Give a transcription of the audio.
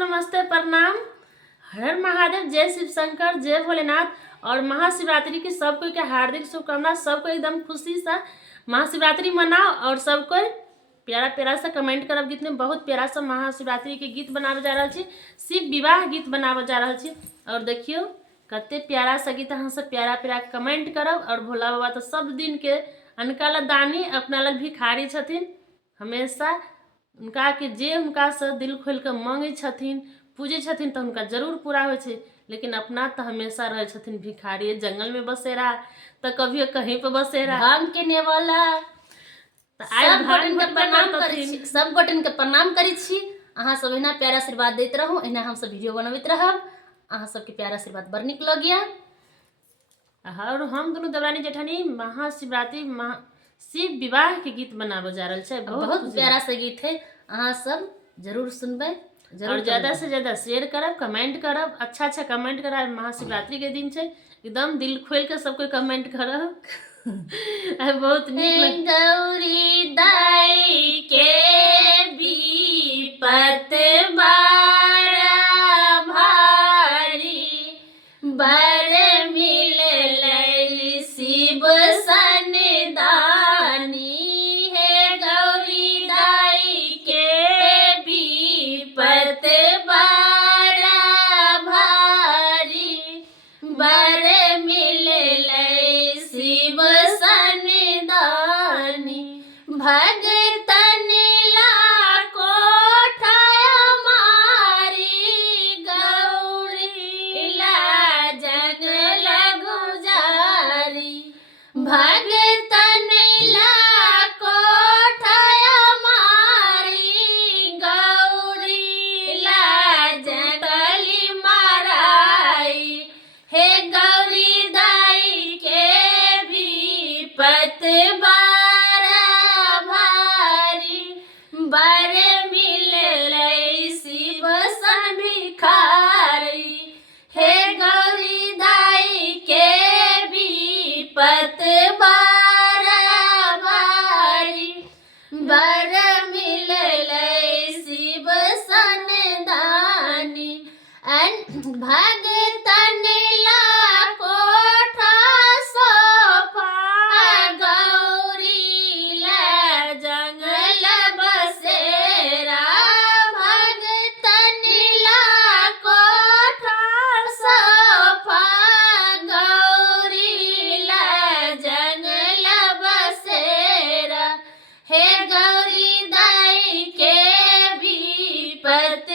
नमस्ते प्रणाम। हर महादेव, जय शिव शंकर, जय भोलेनाथ। और महाशिवरात्रि की सबको के हार्दिक शुभकामना। सबको एकदम खुशी से महाशिवरात्रि मनाओ और सबको प्यारा प्यारा सा कमेंट करब। गीत में बहुत प्यारा सा महाशिवरात्रि के गीत बनावे जा रहा छी, शिव विवाह गीत बनावे जा रहा छी। और देखियो कते प्यारा सा गीत अहाँ सब प्यारा प्यारा कमेंट करब। और भोला बाबा तो सब दिन के अनका ला दानी अपना ला भिखारी छथिन। हमेशा उनका के जे उनका से दिल खोल के मांगे छथिन, पूजे छथिन तो उनका जरूर पूरा हो छे। लेकिन अपना तो हमेशा रहे छथिन भिखारी। जंगल में बसेरा तो कभी कहीं पे बसेरा, भांग के नेवाला। सब गोटन के प्रणाम करै छी, सब गोटन के प्रणाम करै छी। अहाँ सब एना प्यारा आशीर्वाद दैत रहू, एना हम सब वीडियो बनबैत रहब। अहाँ सबके प्यारा आशीर्वाद बड़ निक लगिया। और हम दोनों देवरानी जेठानी महाशिवरात्रि शिव विवाह के गीत बनावे जा रहल छे। बहुत प्यारा सा गीत है, अहाँ सब जरूर सुनबे। और ज्यादा से ज्यादा शेयर करब, कमेंट करब, अच्छा अच्छा कमेंट करब। महाशिवरात्रि के दिन छे, एकदम दिल खोल के सबको कमेंट करब। बहुत नीक गौरी दाई के विपत बारा भारी, बर मिल लैली शिव सन्निधानी। है गौरी दाई के विपत बारा भारी, बर मिल लै शिव सन्निधानी। भगतन ला कोठाया मारी, गौरी ला जंगल गुजारी। भगतन ला कोठाया मारी, गौरी ला जंगली माराई। हे गौरी दाई के विपत बारा भारी, बर मिल लै शिव सन भिखारी। हे गौरी दाई के विपत बारा भारी, बर मिल लै शिव सन दानी। भगतन ला कोठा सोफा, गौरी ला जंगल बसेरा। भगतन ला कोठा सोफा, गौरी ला जंगल बसेरा। हे गौरी दाई के विपत